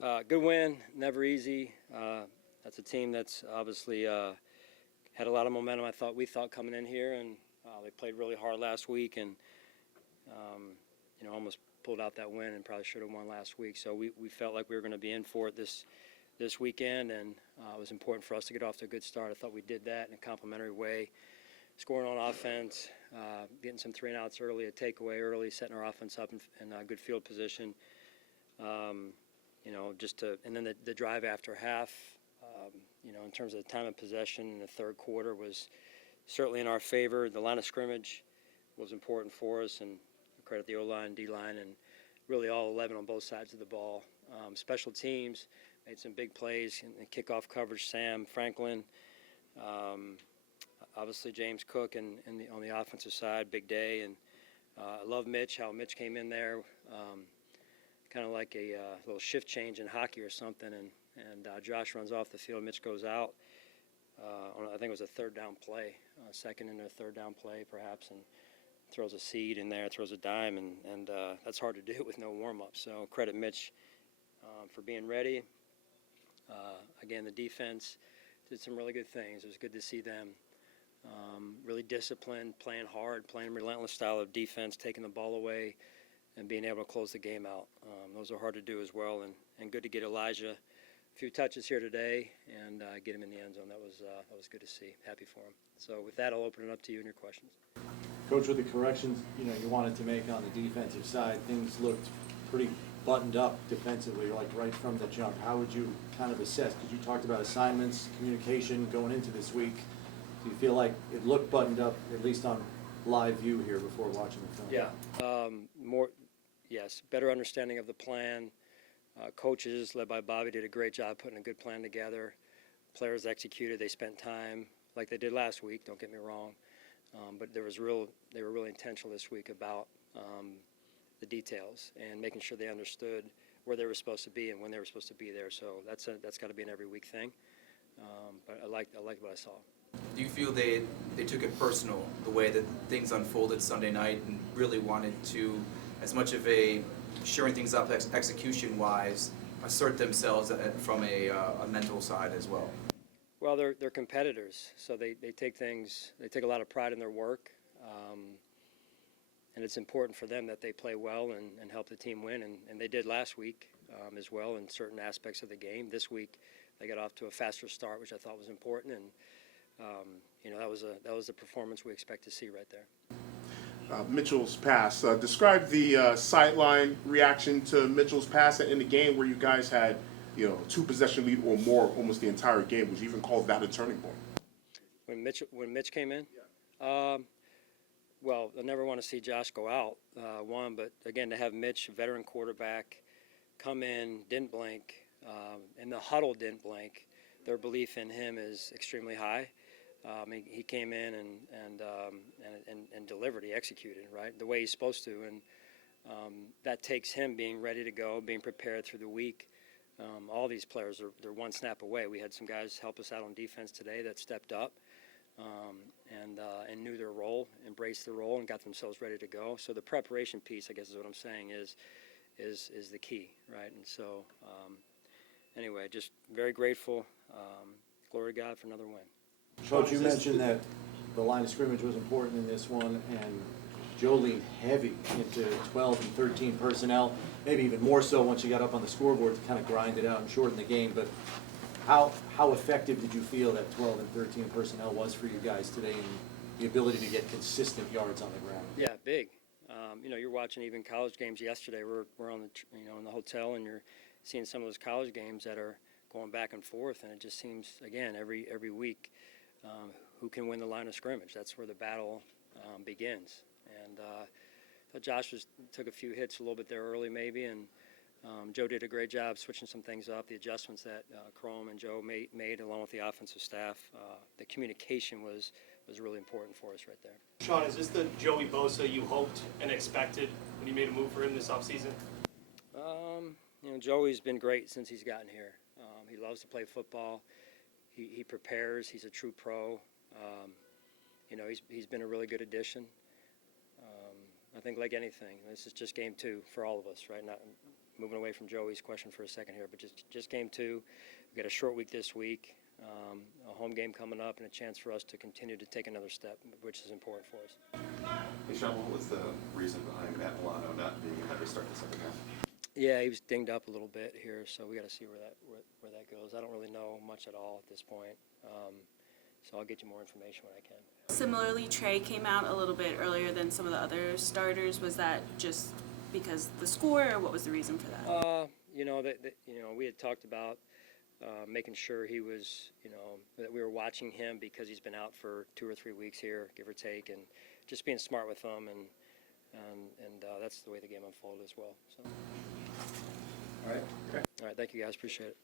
Good win, never easy. That's a team that's obviously had a lot of momentum. We thought coming in here, and they played really hard last week, and almost pulled out that win, and probably should have won last week. So we felt like we were going to be in for it this weekend, and it was important for us to get off to a good start. I thought we did that in a complimentary way, scoring on offense, getting some 3-and-outs early, a takeaway early, setting our offense up in a good field position. And then the drive after half, in terms of the time of possession in the third quarter was certainly in our favor. The line of scrimmage was important for us, and credit the O-line, D-line, and really all 11 on both sides of the ball. Special teams made some big plays in kickoff coverage. Sam Franklin, obviously James Cook, and on the offensive side, big day. And I love Mitch, how Mitch came in there. Kind of like a little shift change in hockey or something, and Josh runs off the field. Mitch goes out I think it was a third down play, second and a third down play perhaps, and throws a seed in there, throws a dime, and that's hard to do with no warm-up. So credit Mitch for being ready. Again, the defense did some really good things. It was good to see them really disciplined, playing hard, playing a relentless style of defense, taking the ball away, and being able to close the game out. Those are hard to do as well, and good to get Elijah a few touches here today and get him in the end zone. That was good to see. Happy for him. So with that, I'll open it up to you and your questions. Coach, with the corrections you wanted to make on the defensive side, things looked pretty buttoned up defensively, like right from the jump. How would you kind of assess? Because you talked about assignments, communication going into this week. Do you feel like it looked buttoned up, at least on live view here before watching the film? Yeah, yes, better understanding of the plan. Coaches, led by Bobby, did a great job putting a good plan together. Players executed. They spent time like they did last week, don't get me wrong. But they were really intentional this week about the details and making sure they understood where they were supposed to be and when they were supposed to be there. So that's got to be an every week thing. But I liked what I saw. Do you feel they took it personal, the way that things unfolded Sunday night, and really wanted to, as much of a shoring things up execution-wise, assert themselves from a mental side as well? Well, they're competitors, so they take a lot of pride in their work, and it's important for them that they play well and help the team win, and they did last week as well in certain aspects of the game. This week they got off to a faster start, which I thought was important, and that was the performance we expect to see right there. Mitchell's pass. Describe the sideline reaction to Mitchell's pass in the game where you guys had, 2-possession lead or more almost the entire game. Would you even call that a turning point? When Mitch came in? Yeah. Well, I never want to see Josh go out, but again, to have Mitch, a veteran quarterback, come in, didn't blink, and the huddle didn't blink, their belief in him is extremely high. He came in and delivered. He executed, right, the way he's supposed to, and that takes him being ready to go, being prepared through the week. All these players they're one snap away. We had some guys help us out on defense today that stepped up and knew their role, embraced the role, and got themselves ready to go. So the preparation piece, I guess, is what I'm saying is the key, right? And so anyway, just very grateful. Glory to God for another win. Coach, you mentioned that the line of scrimmage was important in this one, and Joe leaned heavy into 12 and 13 personnel, maybe even more so once you got up on the scoreboard to kind of grind it out and shorten the game. But how effective did you feel that 12 and 13 personnel was for you guys today in the ability to get consistent yards on the ground? Yeah, big. You're watching even college games yesterday. We're on in the hotel, and you're seeing some of those college games that are going back and forth, and it just seems, again, every week, who can win the line of scrimmage. That's where the battle begins. And Josh took a few hits a little bit there early maybe, and Joe did a great job switching some things up. The adjustments that Chrome and Joe made along with the offensive staff, the communication was really important for us right there. Sean, is this the Joey Bosa you hoped and expected when you made a move for him this offseason? Joey's been great since he's gotten here. He loves to play football. He prepares. He's a true pro. He's been a really good addition. I think like anything, this is just game 2 for all of us, right? moving away from Joey's question for a second here, but just game 2. We got a short week this week, a home game coming up, and a chance for us to continue to take another step, which is important for us. Hey, Sean, what was the reason behind Matt Milano not being able to start the second half? Yeah, he was dinged up a little bit here, so we got to see where that goes. I don't really know much at all at this point, so I'll get you more information when I can. Similarly, Trey came out a little bit earlier than some of the other starters. Was that just because the score, or what was the reason for that? We had talked about making sure he was, that we were watching him because he's been out for 2 or 3 weeks here, give or take, and just being smart with him, and that's the way the game unfolded as well. So. All right. All right, thank you guys, appreciate it.